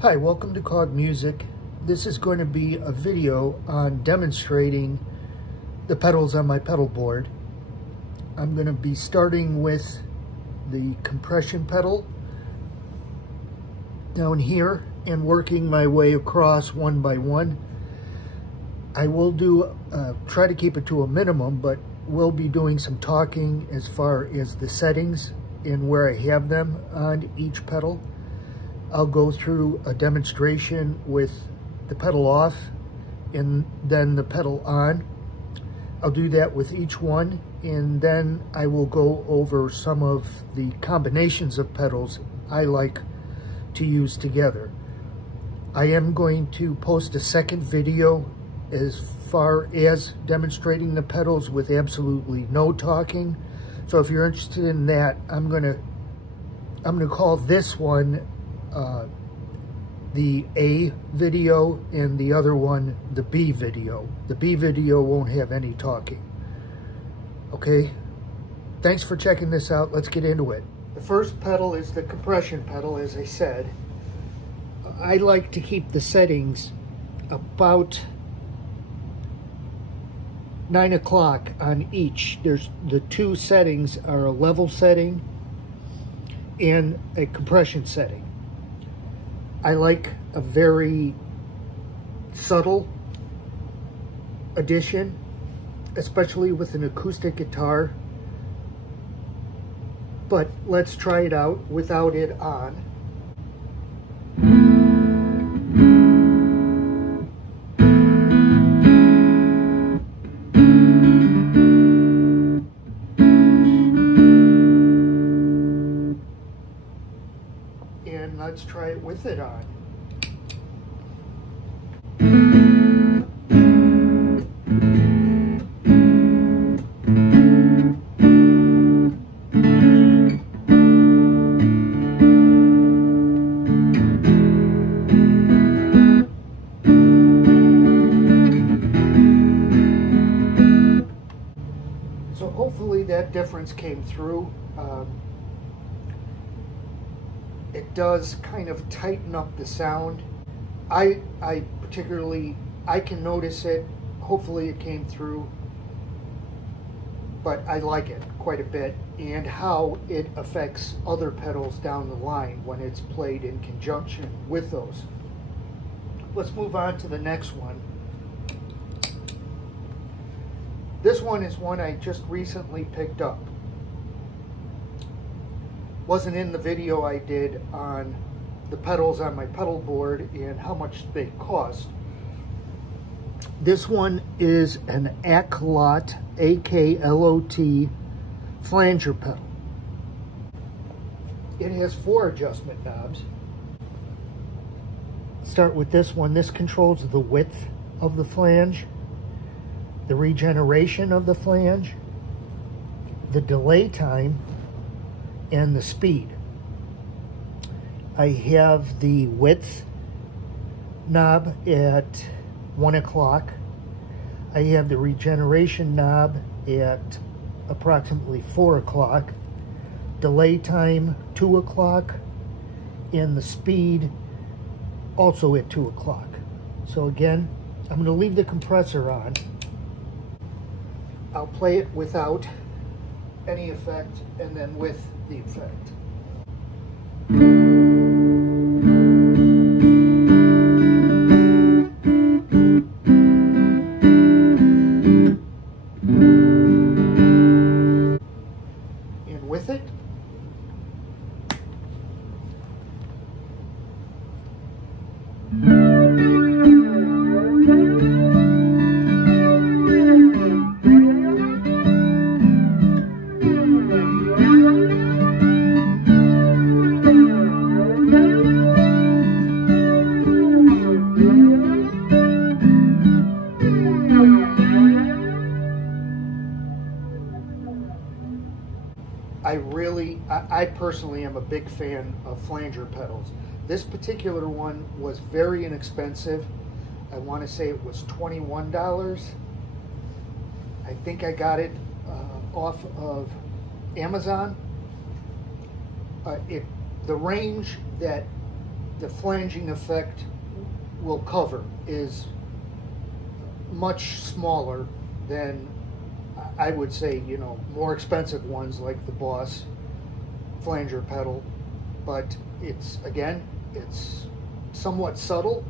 Hi, welcome to C.O.G Music. This is going to be a video on demonstrating the pedals on my pedal board. I'm going to be starting with the compression pedal down here and working my way across one by one. I will try to keep it to a minimum, but we'll be doing some talking as far as the settings and where I have them on each pedal. I'll go through a demonstration with the pedal off and then the pedal on. I'll do that with each one, and then I will go over some of the combinations of pedals I like to use together. I am going to post a second video as far as demonstrating the pedals with absolutely no talking. So if you're interested in that, I'm gonna call this one the A video and the other one the B video. The B video won't have any talking. Okay, thanks for checking this out. Let's get into it. The first pedal is the compression pedal, as I said. I like to keep the settings about 9 o'clock on each. The two settings are a level setting and a compression setting. I like a very subtle addition, especially with an acoustic guitar. But let's try it out without it on. And let's try it with it on. So hopefully that difference came through. It does kind of tighten up the sound. I can notice it. Hopefully it came through, but I like it quite a bit, and how it affects other pedals down the line when it's played in conjunction with those. Let's move on to the next one. This one is one I just recently picked up. Wasn't in the video I did on the pedals on my pedal board and how much they cost. This one is an Aklot, A-K-L-O-T, flanger pedal. It has 4 adjustment knobs. Start with this one. This controls the width of the flange, the regeneration of the flange, the delay time, and the speed. I have the width knob at 1 o'clock. I have the regeneration knob at approximately 4 o'clock. Delay time 2 o'clock, and the speed also at 2 o'clock. So again, I'm going to leave the compressor on. I'll play it without any effect and then with the effect. And with it, I personally am a big fan of flanger pedals. This particular one was very inexpensive. I want to say it was $21. I think I got it off of Amazon. The range that the flanging effect will cover is much smaller than, I would say, you know, more expensive ones like the Boss flanger pedal. But it's, again, it's somewhat subtle,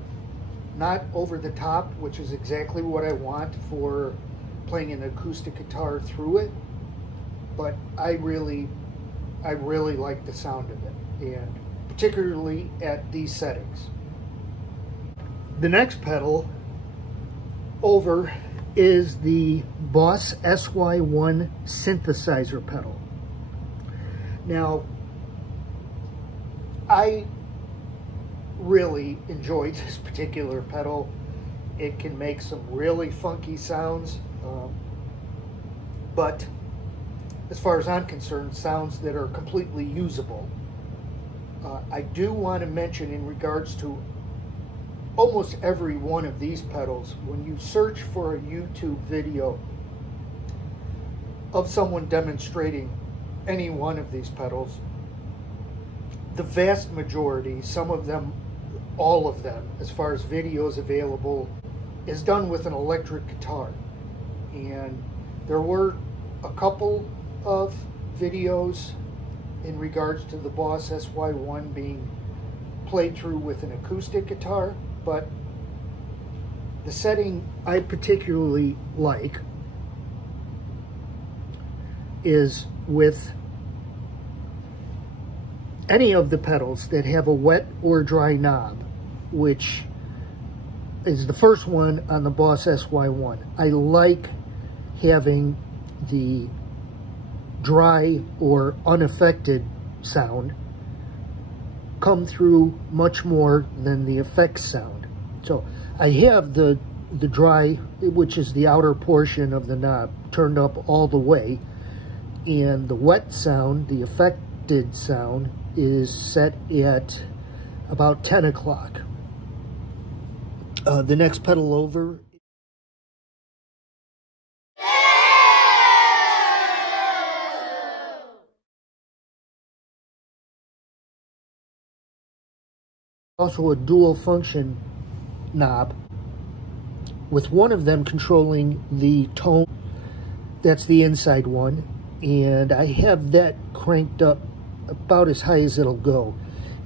not over the top, which is exactly what I want for playing an acoustic guitar through it. But I really like the sound of it, and particularly at these settings. The next pedal over is the Boss SY1 synthesizer pedal. Now, I really enjoyed this particular pedal. It can make some really funky sounds, but as far as I'm concerned, sounds that are completely usable. I do want to mention, in regards to almost every one of these pedals, when you search for a YouTube video of someone demonstrating any one of these pedals, the vast majority, some of them, all of them, as far as videos available, is done with an electric guitar. And there were a couple of videos in regards to the Boss SY1 being played through with an acoustic guitar, but the setting I particularly like is with any of the pedals that have a wet or dry knob, which is the first one on the Boss SY1. I like having the dry or unaffected sound come through much more than the effects sound. So I have the dry, which is the outer portion of the knob, turned up all the way, and the wet sound, the affected sound, is set at about 10 o'clock. The next pedal over also a dual function knob, with one of them controlling the tone. That's the inside one, and I have that cranked up about as high as it'll go.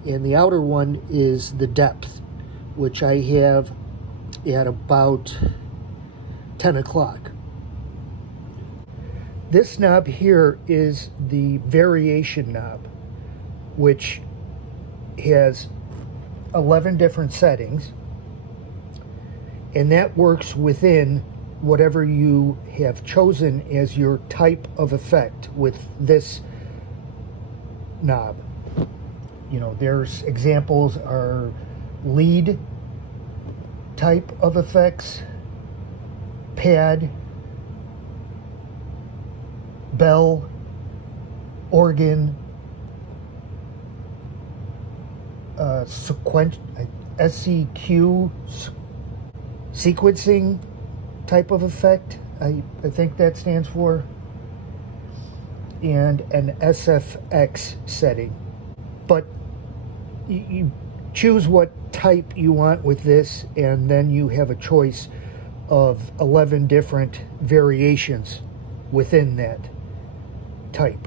And the outer one is the depth, which I have at about 10 o'clock. This knob here is the variation knob, which has 11 different settings, and that works within whatever you have chosen as your type of effect with this knob. You know, there's examples are lead type of effects, pad, bell, organ, SCQ, sequencing type of effect, I think that stands for, and an SFX setting. But you choose what type you want with this, and then you have a choice of 11 different variations within that type.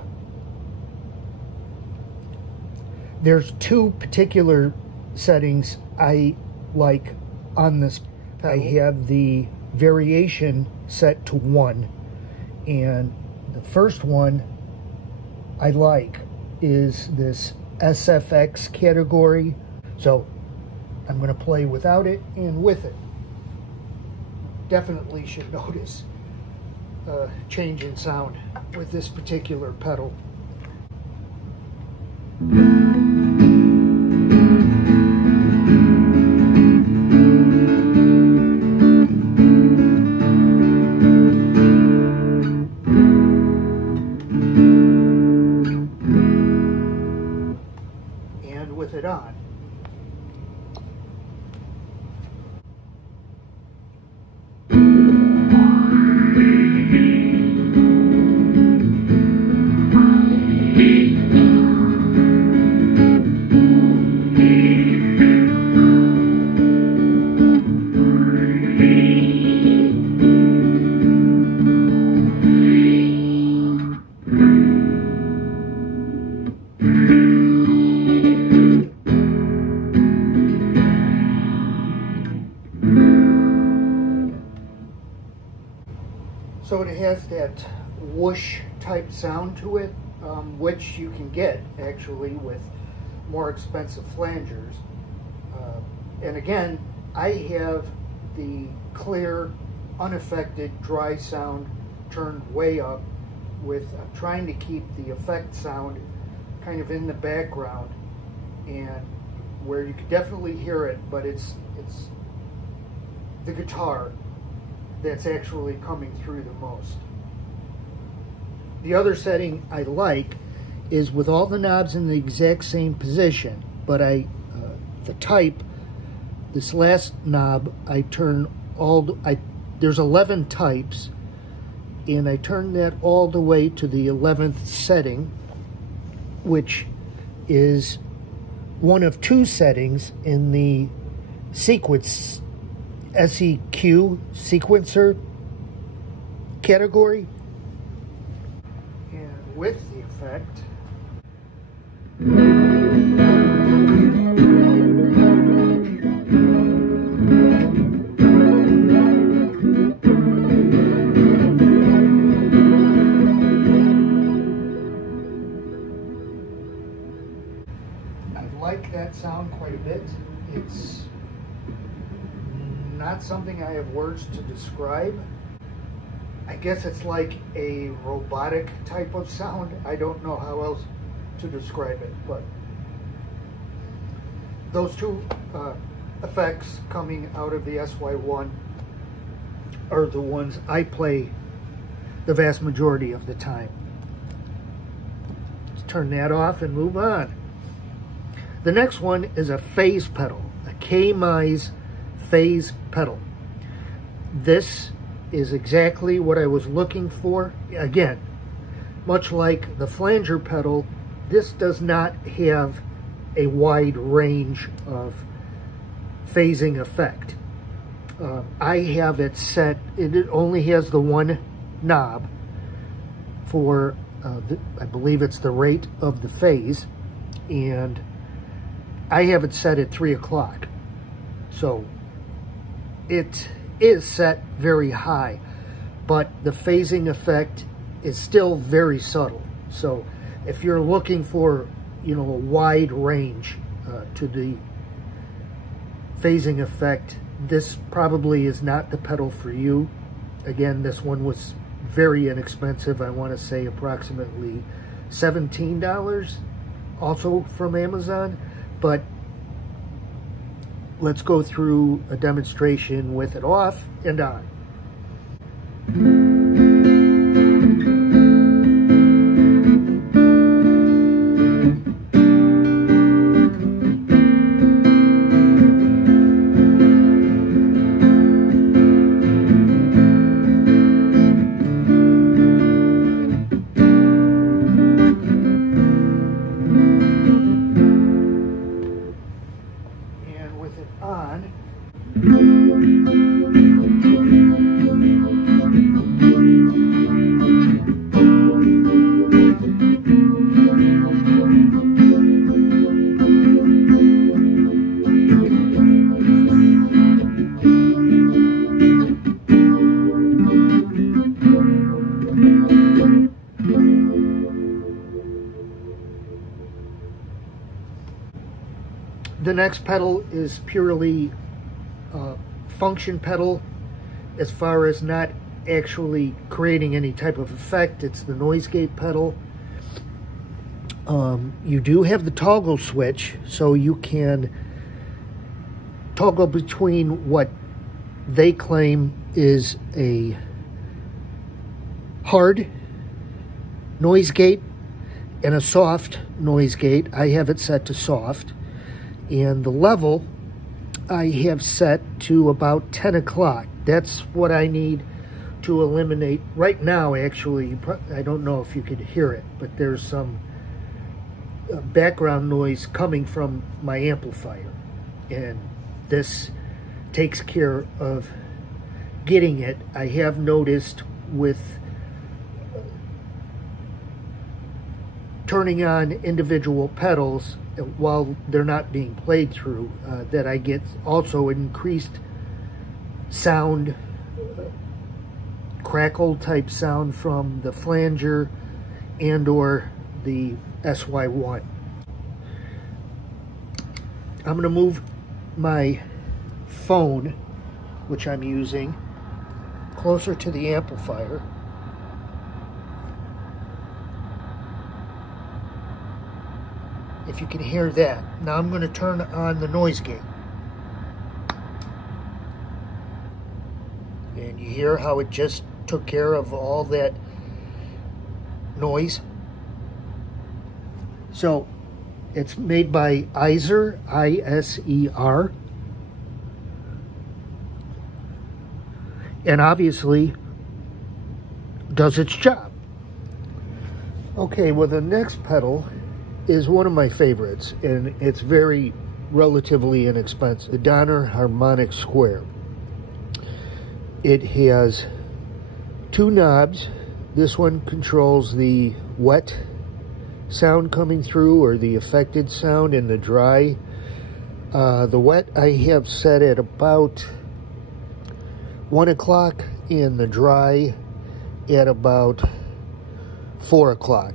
There's two particular settings I like on this. I have the variation set to 1, and the first one I like is this SFX category. So I'm going to play without it and with it. Definitely should notice a change in sound with this particular pedal. And with it on. So it has that whoosh type sound to it, which you can get actually with more expensive flangers. And again, I have the clear, unaffected, dry sound turned way up with trying to keep the effect sound kind of in the background, and where you could definitely hear it, but it's the guitar that's actually coming through the most. The other setting I like is with all the knobs in the exact same position, but the type, this last knob, I turn there's 11 types, and I turn that all the way to the 11th setting, which is one of two settings in the sequence SEQ sequencer category. And with the effect, I like that sound quite a bit. It's not something I have words to describe. I guess it's like a robotic type of sound. I don't know how else to describe it, but those two effects coming out of the SY1 are the ones I play the vast majority of the time. Let's turn that off and move on. The next one is a phase pedal, a K-Mize phase pedal. This is exactly what I was looking for. Again, much like the flanger pedal, this does not have a wide range of phasing effect. I have it set, it only has the one knob for, I believe it's the rate of the phase, and I have it set at 3 o'clock. So it is set very high, but the phasing effect is still very subtle. So if you're looking for, a wide range to the phasing effect, this probably is not the pedal for you. Again, this one was very inexpensive. I want to say approximately $17, also from Amazon. But let's go through a demonstration with it off and on. The next pedal is purely function pedal, as far as not actually creating any type of effect. It's the noise gate pedal. You do have the toggle switch, so you can toggle between what they claim is a hard noise gate and a soft noise gate. I have it set to soft, and the level I have set to about 10 o'clock. That's what I need to eliminate. Right now, actually, I don't know if you could hear it, but there's some background noise coming from my amplifier, and this takes care of getting it. I have noticed with turning on individual pedals while they're not being played through, that I get also increased sound crackle type sound from the flanger and or the SY1. I'm going to move my phone, which I'm using, closer to the amplifier. If you can hear that. Now I'm going to turn on the noise gate. And you hear how it just took care of all that noise. So it's made by Iser, I-S-E-R. And obviously does its job. Okay, well, the next pedal is one of my favorites, and it's very relatively inexpensive. The Donner Harmonic Square. It has two knobs. This one controls the wet sound coming through, or the affected sound, and the dry. The wet I have set at about 1 o'clock, and the dry at about 4 o'clock.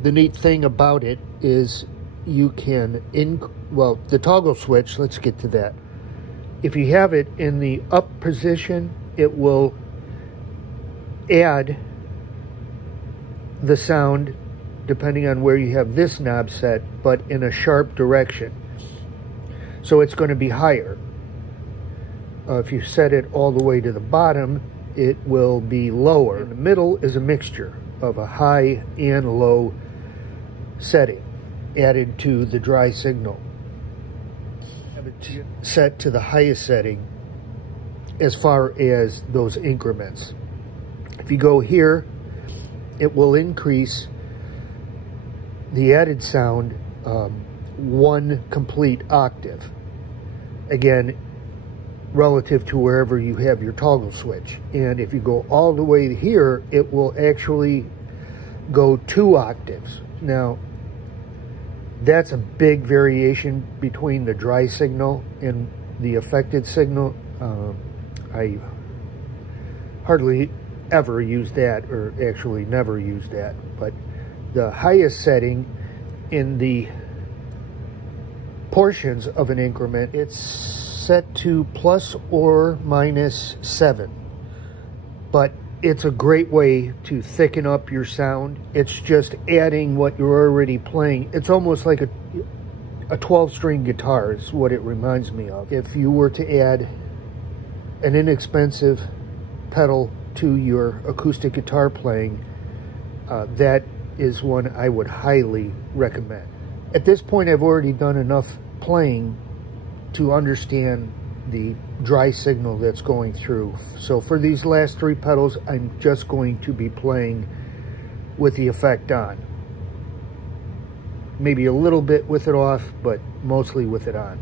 The neat thing about it is you can, the toggle switch, let's get to that. If you have it in the up position, it will add the sound depending on where you have this knob set, but in a sharp direction. So it's going to be higher. If you set it all the way to the bottom, it will be lower. In the middle is a mixture of a high and low setting added to the dry signal. Have it set to the highest setting as far as those increments. If you go here, it will increase the added sound 1 complete octave. Again, relative to wherever you have your toggle switch. And if you go all the way here, it will actually go 2 octaves. Now, that's a big variation between the dry signal and the affected signal. I hardly ever use that, or actually never use that. But the highest setting in the portions of an increment, it's set to plus or minus 7. But it's a great way to thicken up your sound. It's just adding what you're already playing. It's almost like a 12-string guitar is what it reminds me of. If you were to add an inexpensive pedal to your acoustic guitar playing, that is one I would highly recommend. At this point, I've already done enough playing to understand the dry signal that's going through. So for these last 3 pedals, I'm just going to be playing with the effect on. Maybe a little bit with it off, but mostly with it on.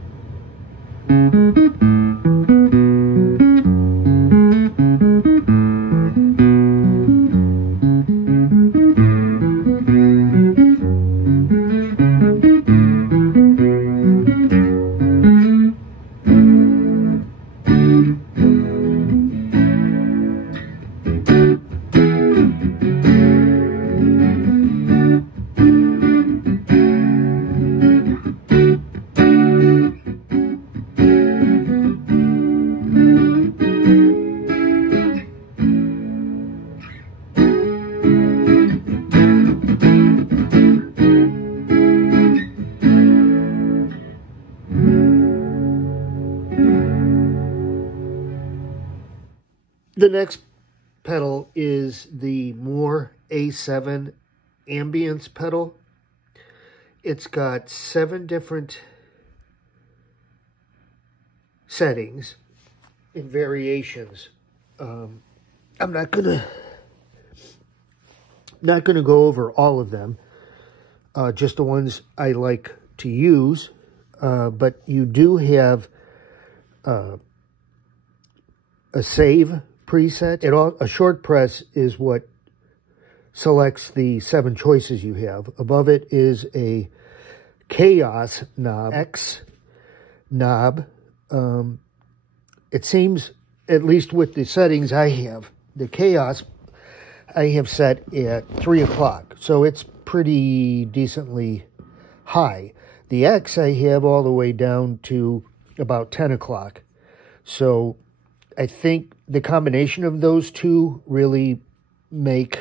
The next pedal is the Moore A7 ambience pedal. It's got 7 different settings and variations. I'm not gonna go over all of them, just the ones I like to use. But you do have a save preset. A short press is what selects the 7 choices you have. Above it is a chaos knob, X knob. It seems at least with the settings I have. The Chaos I have set at 3 o'clock, so it's pretty decently high. The X I have all the way down to about 10 o'clock. So I think the combination of those two really make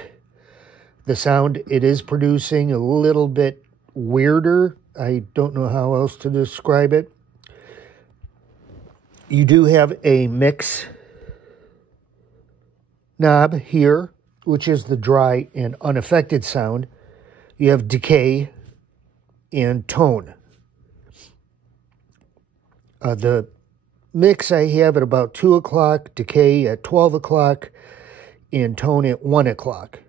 the sound it is producing a little bit weirder. I don't know how else to describe it. You do have a mix knob here, which is the dry and unaffected sound. You have decay and tone. The mix I have at about 2 o'clock, decay at 12 o'clock, and tone at 1 o'clock.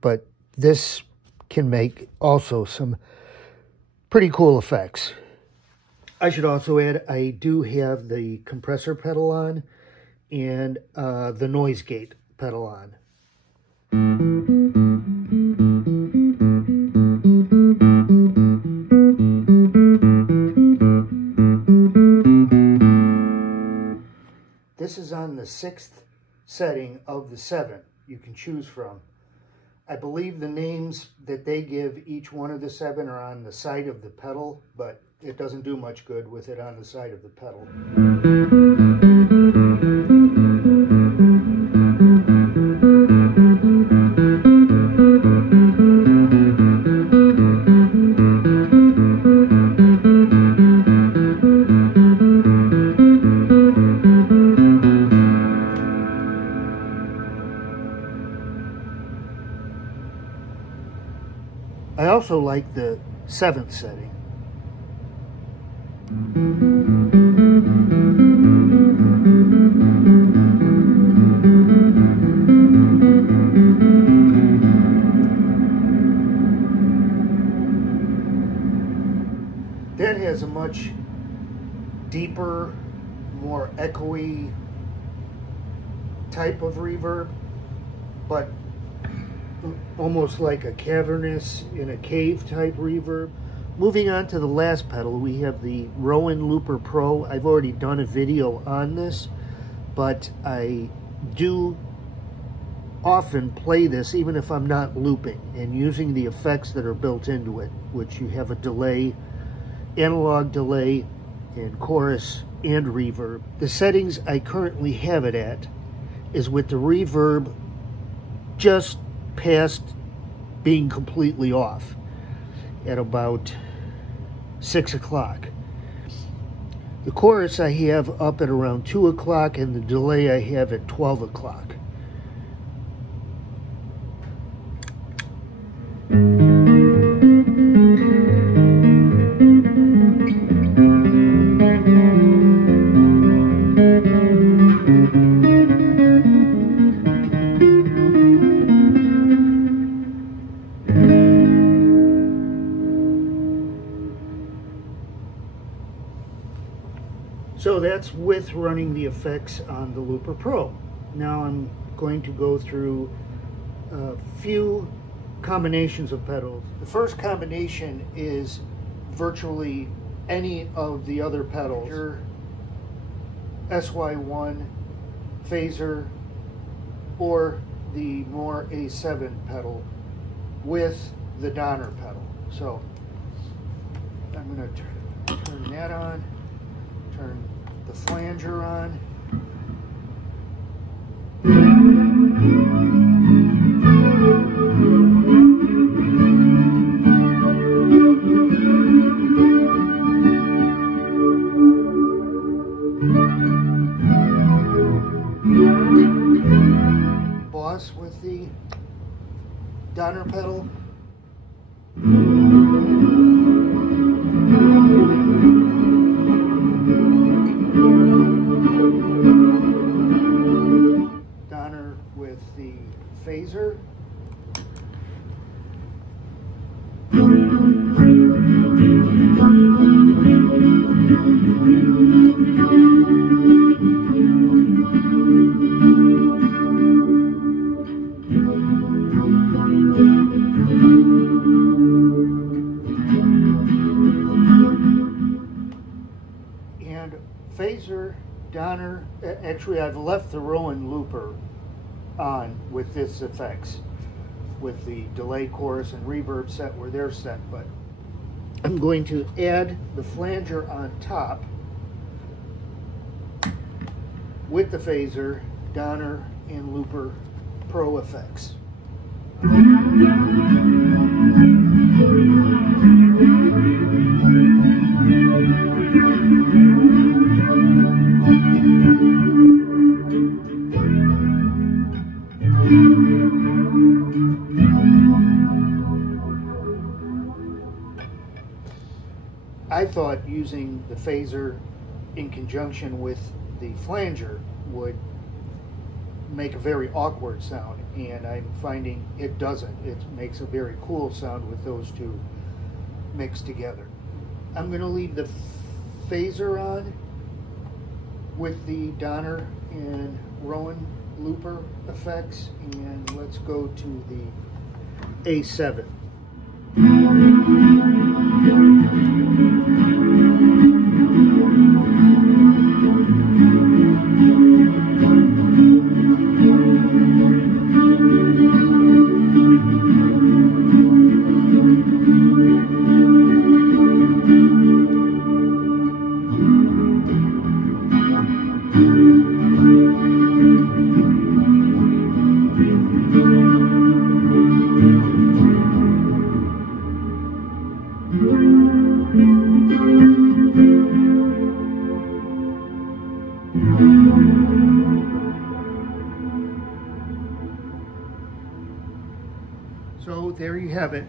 But this can make also some pretty cool effects. I should also add, I do have the compressor pedal on and the noise gate pedal on. This is on the 6th setting of the 7 you can choose from. I believe the names that they give each one of the 7 are on the side of the pedal, but it doesn't do much good with it on the side of the pedal. I also like the 7th setting. That has a much deeper, more echoey type of reverb, but almost like a cavernous in a cave type reverb. Moving on to the last pedal, we have the Rowan Looper Pro. I've already done a video on this, but I do often play this even if I'm not looping and using the effects that are built into it, which you have a delay, analog delay, and chorus and reverb. The settings I currently have it at is with the reverb just past being completely off at about 6 o'clock. The chorus I have up at around 2 o'clock and the delay I have at 12 o'clock. So that's with running the effects on the Looper Pro. Now I'm going to go through a few combinations of pedals. The first combination is virtually any of the other pedals. Your SY1, phaser, or the more A7 pedal with the Donner pedal. So I'm going to turn that on, turn the flanger on. Boss with the Donner pedal. Donner with the phaser. And phaser Donner, actually I've left the Rowan looper on with this effects, with the delay, chorus, and reverb set where they're set, but I'm going to add the flanger on top with the phaser, Donner, and Looper Pro effects. I thought using the phaser in conjunction with the flanger would make a very awkward sound, and I'm finding it doesn't. It makes a very cool sound with those two mixed together. I'm going to leave the phaser on with the Donner and Rowan looper effects, and let's go to the A7. So there you have it,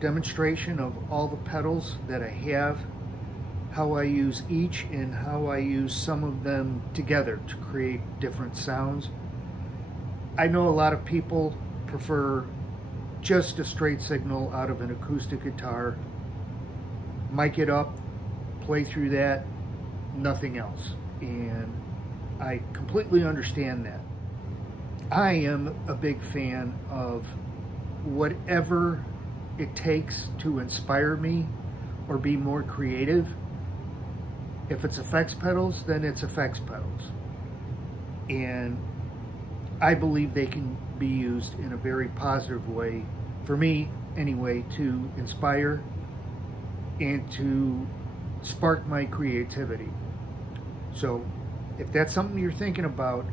demonstration of all the pedals that I have, how I use each, and how I use some of them together to create different sounds. I know a lot of people prefer just a straight signal out of an acoustic guitar, mic it up, play through that, nothing else. And I completely understand that. I am a big fan of whatever it takes to inspire me or be more creative. If it's effects pedals, then it's effects pedals. And I believe they can be used in a very positive way, for me anyway, to inspire and to spark my creativity. So if that's something you're thinking about,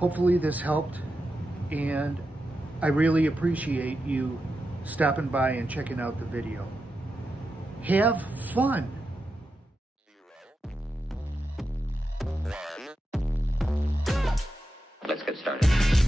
hopefully this helped, and I really appreciate you stopping by and checking out the video. Have fun! 0, 1. Let's get started.